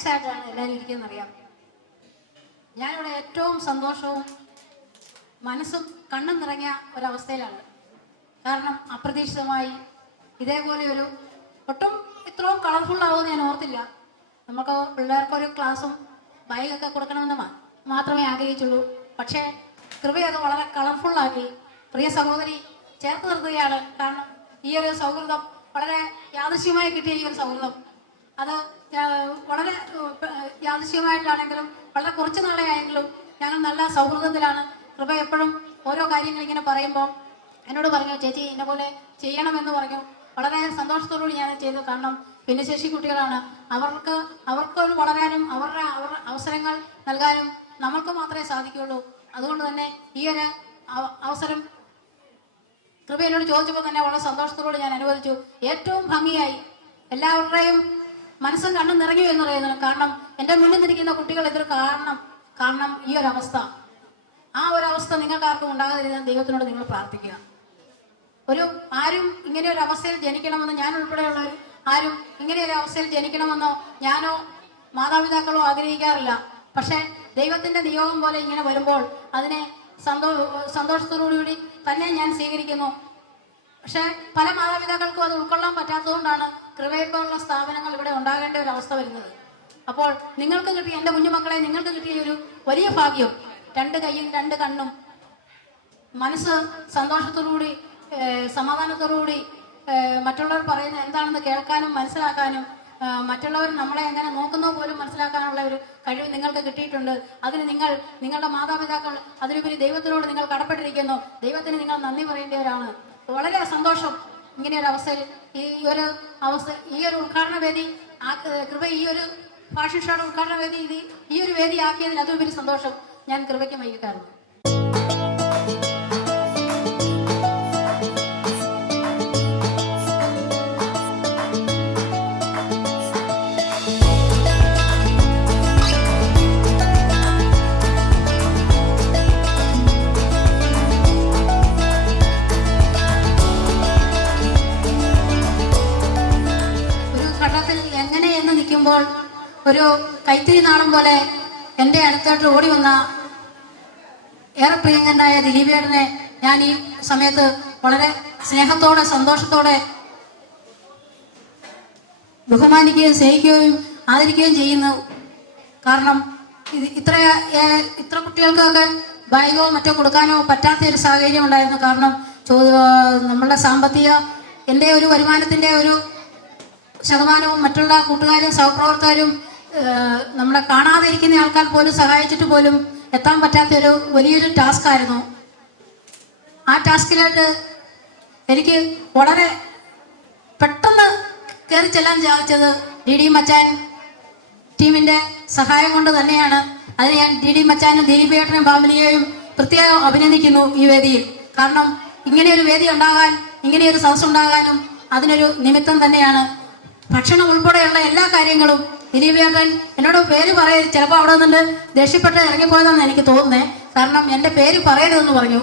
Relax ആയിട്ടാണ് എല്ലാവരും ഇരിക്കുന്നത് അറിയാം. ഞാനിവിടെ ഏറ്റവും സന്തോഷവും മനസ്സും കണ്ണും നിറഞ്ഞ ഒരവസ്ഥയിലാണ്. കാരണം അപ്രതീക്ഷിതമായി ഇതേപോലെ ഒരു ഒട്ടും ഇത്രയും കളർഫുൾ ആവുമെന്ന് ഞാൻ ഓർത്തില്ല. നമുക്ക് പിള്ളേർക്കൊരു ക്ലാസ്സും ബൈക്കൊക്കെ കൊടുക്കണമെന്ന് മാത്രമേ ആഗ്രഹിച്ചുള്ളൂ. പക്ഷേ കൃപയത് വളരെ കളർഫുള്ളാക്കി പ്രിയ സഹോദരി ചേർത്ത് നിർത്തുകയാണ്. കാരണം ഈ ഒരു സൗഹൃദം വളരെ യാദൃശ്യമായി കിട്ടിയ ഈ ഒരു സൗഹൃദം അത് വളരെ യാദൃശ്യമായിട്ടാണെങ്കിലും വളരെ കുറച്ച് നാളെ ആയെങ്കിലും ഞങ്ങൾ നല്ല സൗഹൃദത്തിലാണ്. കൃപ എപ്പോഴും ഓരോ കാര്യങ്ങൾ ഇങ്ങനെ പറയുമ്പോൾ എന്നോട് പറഞ്ഞു, ചേച്ചി എന്നെ പോലെ ചെയ്യണമെന്ന് പറഞ്ഞു. വളരെ സന്തോഷത്തോടുകൂടി ഞാൻ ചെയ്തു. കാരണം ഭിന്നശേഷി കുട്ടികളാണ്, അവർക്ക് വളരാനും അവരുടെ അവസരങ്ങൾ നൽകാനും നമ്മൾക്ക് മാത്രമേ സാധിക്കുകയുള്ളൂ. അതുകൊണ്ട് തന്നെ ഈ ഒരു അവസരം കൃപ എന്നോട് ചോദിച്ചപ്പോൾ തന്നെ വളരെ സന്തോഷത്തോടെ ഞാൻ അനുവദിച്ചു. ഏറ്റവും ഭംഗിയായി എല്ലാവരുടെയും മനസ്സും കണ്ണും നിറഞ്ഞു എന്ന് പറയുന്നത്. കാരണം എൻ്റെ മുന്നിൽ നിൽക്കുന്ന കുട്ടികൾ ഇതൊരു കാരണം ഈ ഒരു അവസ്ഥ, ആ ഒരു അവസ്ഥ നിങ്ങൾക്കാർക്കും ഉണ്ടാകാതിരുന്ന ദൈവത്തിനോട് നിങ്ങൾ പ്രാർത്ഥിക്കുക. ആരും ഇങ്ങനെ ഒരു അവസ്ഥയിൽ ജനിക്കണമെന്ന്, ഞാൻ ഉൾപ്പെടെയുള്ളവർ ആരും ഇങ്ങനെ ഒരു അവസ്ഥയിൽ ജനിക്കണമെന്നോ ഞാനോ മാതാപിതാക്കളോ ആഗ്രഹിക്കാറില്ല. പക്ഷെ ദൈവത്തിന്റെ നിയോഗം പോലെ ഇങ്ങനെ വരുമ്പോൾ അതിനെ സന്തോഷത്തോടുകൂടി തന്നെ ഞാൻ സ്വീകരിക്കുന്നു. പക്ഷെ പല മാതാപിതാക്കൾക്കും അത് ഉൾക്കൊള്ളാൻ പറ്റാത്തതുകൊണ്ടാണ് കൃപയെപ്പോലുള്ള സ്ഥാപനങ്ങൾ ഇവിടെ ഉണ്ടാകേണ്ട ഒരു അവസ്ഥ വരുന്നത്. അപ്പോൾ നിങ്ങൾക്ക് കിട്ടിയ, എൻ്റെ കുഞ്ഞുമക്കളെ, നിങ്ങൾക്ക് കിട്ടിയ ഒരു വലിയ ഭാഗ്യം, 2 കൈയും 2 കണ്ണും, മനസ്സ് സന്തോഷത്തോടുകൂടി സമാധാനത്തോടുകൂടി മറ്റുള്ളവർ പറയുന്ന എന്താണെന്ന് കേൾക്കാനും മനസ്സിലാക്കാനും മറ്റുള്ളവർ നമ്മളെ എങ്ങനെ നോക്കുന്നോ പോലും മനസ്സിലാക്കാനുള്ള ഒരു കഴിവ് നിങ്ങൾക്ക് കിട്ടിയിട്ടുണ്ട്. അതിന് നിങ്ങളുടെ മാതാപിതാക്കൾ, അതിലുപരി ദൈവത്തിനോട് നിങ്ങൾ കടപ്പെട്ടിരിക്കുന്നു. ദൈവത്തിന് നിങ്ങൾ നന്ദി പറയേണ്ടവരാണ്. വളരെ സന്തോഷം ഇങ്ങനെയൊരു അവസ്ഥയിൽ ഈ ഒരു ഉദ്ഘാടന വേദി കൃപ, ഈ ഒരു ഫാഷൻ ഷോയുടെ ഉദ്ഘാടന വേദി ഈ ഒരു വേദി ആക്കിയതിൽ അതുപരി സന്തോഷം ഞാൻ കൃപയ്ക്ക് വൈകിട്ടായിരുന്നു. ഒരു കൈത്തിരി നാളം പോലെ എൻ്റെ അടുത്തോട്ട് ഓടി വന്ന ഏറെ പ്രിയങ്കനായ ദിലീപേട്ടനെ ഞാൻ ഈ സമയത്ത് വളരെ സ്നേഹത്തോടെ സന്തോഷത്തോടെ ബഹുമാനിക്കുകയും സ്നേഹിക്കുകയും ആദരിക്കുകയും ചെയ്യുന്നു. കാരണം ഇത്ര കുട്ടികൾക്കൊക്കെ ബാഗോ മറ്റോ കൊടുക്കാനോ പറ്റാത്ത ഒരു സാഹചര്യം ഉണ്ടായിരുന്നു. കാരണം നമ്മളുടെ എൻ്റെ ഒരു വരുമാനത്തിൻ്റെ ഒരു ശതമാനവും മറ്റുള്ള കൂട്ടുകാരും സഹപ്രവർത്തകരും നമ്മളെ കാണാതെ ഇരിക്കുന്ന ആൾക്കാർ പോലും സഹായിച്ചിട്ട് പോലും എത്താൻ പറ്റാത്ത ഒരു വലിയൊരു ടാസ്ക് ആയിരുന്നു. ആ ടാസ്കിലായിട്ട് എനിക്ക് വളരെ പെട്ടെന്ന് കയറി ചെല്ലാൻ സാധിച്ചത് DD മച്ചാൻ ടീമിൻ്റെ സഹായം കൊണ്ട് തന്നെയാണ്. അതിന് ഞാൻ DD മച്ചാനും ദിലീപേട്ടനും ഫാമിലിയെയും പ്രത്യേകം അഭിനന്ദിക്കുന്നു ഈ വേദിയിൽ. കാരണം ഇങ്ങനെയൊരു വേദി ഉണ്ടാകാൻ, ഇങ്ങനെയൊരു സദസ് ഉണ്ടാകാനും അതിനൊരു നിമിത്തം തന്നെയാണ്. ഭക്ഷണം ഉൾപ്പെടെയുള്ള എല്ലാ കാര്യങ്ങളും ദിലീപേട്ടൻ എന്നോട് പേര് പറയരുത്, ചിലപ്പോൾ അവിടെ നിന്ന് ദേഷ്യപ്പെട്ട് ഇറങ്ങിപ്പോയതെന്ന് എനിക്ക് തോന്നുന്നേ. കാരണം എൻ്റെ പേര് പറയരുതെന്ന് പറഞ്ഞു.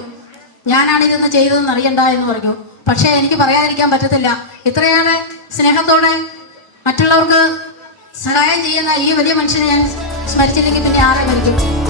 ഞാനാണ് ഇതൊന്ന് ചെയ്തതെന്ന് അറിയണ്ട എന്ന് പറഞ്ഞു. പക്ഷേ എനിക്ക് പറയാതിരിക്കാൻ പറ്റത്തില്ല. ഇത്രയേറെ സ്നേഹത്തോടെ മറ്റുള്ളവർക്ക് സഹായം ചെയ്യുന്ന ഈ വലിയ മനുഷ്യനെ ഞാൻ സ്മരിച്ചില്ലെങ്കിൽ പിന്നെ ആരെ മരിക്കും?